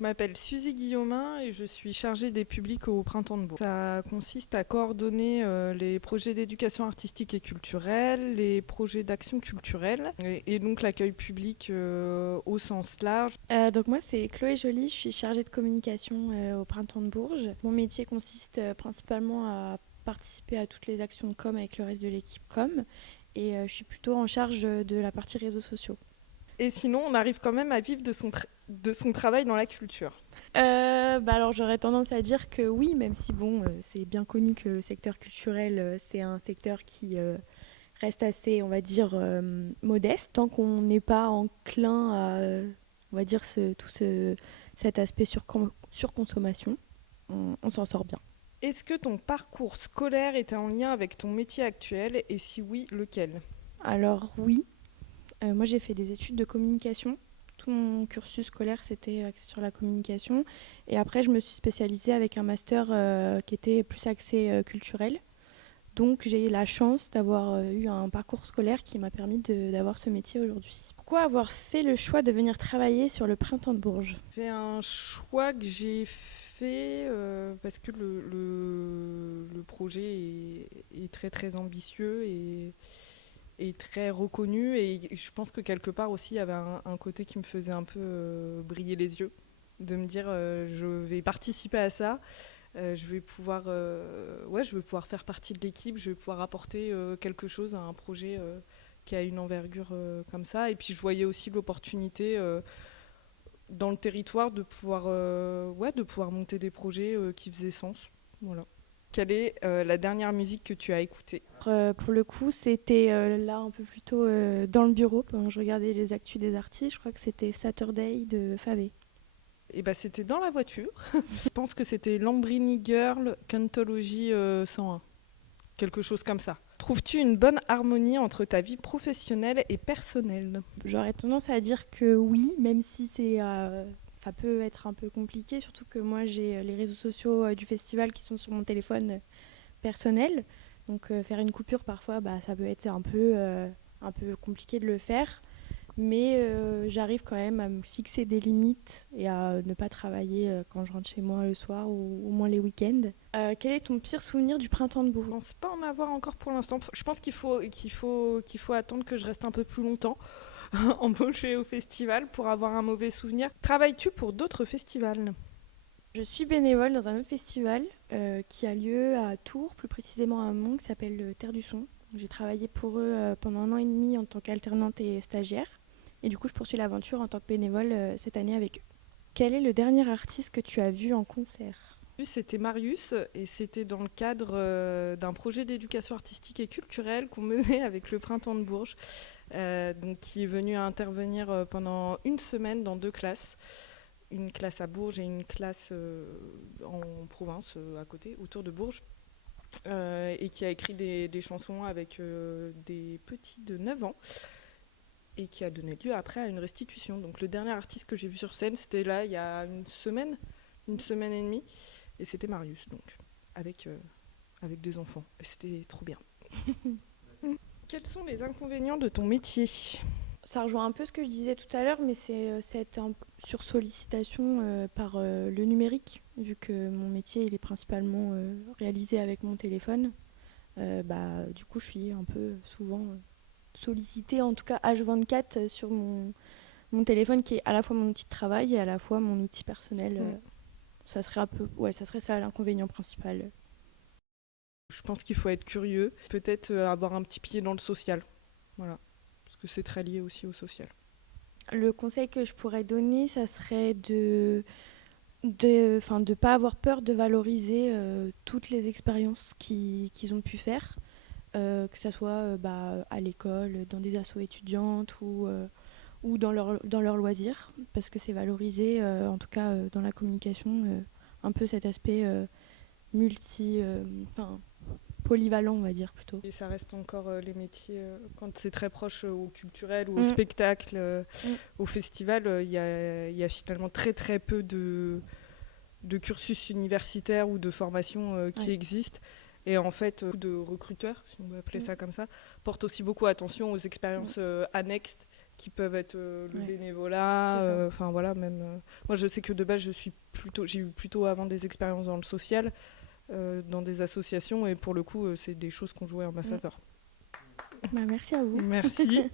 Je m'appelle Suzy Guillaumin et je suis chargée des publics au Printemps de Bourges. Ça consiste à coordonner les projets d'éducation artistique et culturelle, les projets d'action culturelle et donc l'accueil public au sens large. Donc moi c'est Chloé Joly, je suis chargée de communication au Printemps de Bourges. Mon métier consiste principalement à participer à toutes les actions de com avec le reste de l'équipe com et je suis plutôt en charge de la partie réseaux sociaux. Et sinon, on arrive quand même à vivre de son travail dans la culture. Alors j'aurais tendance à dire que oui, même si c'est bien connu que le secteur culturel c'est un secteur qui reste assez, on va dire, modeste, tant qu'on n'est pas enclin à, on va dire, cet aspect surconsommation, on s'en sort bien. Est-ce que ton parcours scolaire était en lien avec ton métier actuel et si oui, lequel ? Alors oui, moi j'ai fait des études de communication. Tout mon cursus scolaire c'était axé sur la communication. Et après je me suis spécialisée avec un master qui était plus axé culturel. Donc j'ai eu la chance d'avoir eu un parcours scolaire qui m'a permis d'avoir ce métier aujourd'hui. Pourquoi avoir fait le choix de venir travailler sur le Printemps de Bourges ? C'est un choix que j'ai fait parce que le projet est très très ambitieux et très reconnu et je pense que quelque part aussi il y avait un côté qui me faisait un peu briller les yeux, de me dire je vais participer à ça. Je vais pouvoir faire partie de l'équipe, je vais pouvoir apporter quelque chose à un projet qui a une envergure comme ça. Et puis je voyais aussi l'opportunité dans le territoire de pouvoir monter des projets qui faisaient sens. Voilà. Quelle est la dernière musique que tu as écoutée ? Pour le coup, c'était là un peu plus tôt dans le bureau, pendant que je regardais les actus des artistes. Je crois que c'était Saturday de Favé. Et bah, c'était dans la voiture. Je pense que c'était Lambrini Girl, Cantology 101. Quelque chose comme ça. Trouves-tu une bonne harmonie entre ta vie professionnelle et personnelle ? J'aurais tendance à dire que oui, même si ça peut être un peu compliqué, surtout que moi j'ai les réseaux sociaux du festival qui sont sur mon téléphone personnel. Donc faire une coupure parfois, ça peut être un peu compliqué de le faire. Mais j'arrive quand même à me fixer des limites et à ne pas travailler quand je rentre chez moi le soir ou au moins les week-ends. Quel est ton pire souvenir du Printemps de Bourges ? Je pense pas en avoir encore pour l'instant. Je pense qu'il faut attendre que je reste un peu plus longtemps embauchée au festival pour avoir un mauvais souvenir. Travailles-tu pour d'autres festivals ? Je suis bénévole dans un autre festival qui a lieu à Tours, plus précisément à Mont, qui s'appelle Terre du Son. J'ai travaillé pour eux pendant 1 an et demi en tant qu'alternante et stagiaire. Et du coup, je poursuis l'aventure en tant que bénévole cette année avec eux. Quel est le dernier artiste que tu as vu en concert ? C'était Marius et c'était dans le cadre d'un projet d'éducation artistique et culturelle qu'on menait avec le Printemps de Bourges, qui est venu à intervenir pendant une semaine dans 2 classes. Une classe à Bourges et une classe en province à côté, autour de Bourges, et qui a écrit des chansons avec des petits de 9 ans et qui a donné lieu après à une restitution. Donc le dernier artiste que j'ai vu sur scène, c'était là il y a une semaine et demie, et c'était Marius, donc avec des enfants. Et c'était trop bien. Quels sont les inconvénients de ton métier ? Ça rejoint un peu ce que je disais tout à l'heure, mais c'est cette sursollicitation par le numérique, vu que mon métier il est principalement réalisé avec mon téléphone. Du coup, je suis un peu souvent sollicitée, en tout cas H24, sur mon téléphone, qui est à la fois mon outil de travail et à la fois mon outil personnel. Ça serait ça serait ça l'inconvénient principal. Je pense qu'il faut être curieux, peut-être avoir un petit pied dans le social. Voilà. Parce que c'est très lié aussi au social. Le conseil que je pourrais donner, ça serait de pas avoir peur de valoriser toutes les expériences qu'ils ont pu faire, que ce soit à l'école, dans des assos étudiantes ou dans leur loisir, parce que c'est valorisé, en tout cas dans la communication, un peu cet aspect polyvalent, on va dire plutôt. Et ça reste encore les métiers, quand c'est très proche au culturel ou au spectacle, au festival, il y a finalement très très peu de cursus universitaires ou de formations qui existent. Et en fait, de recruteurs, si on peut appeler ça comme ça, portent aussi beaucoup attention aux expériences annexes qui peuvent être le Ouais. bénévolat. C'est ça. Enfin voilà, même. Moi, je sais que de base, j'ai eu plutôt avant des expériences dans le social, dans des associations, et pour le coup, c'est des choses qu'on jouait en ma faveur. Bah, merci à vous. Merci.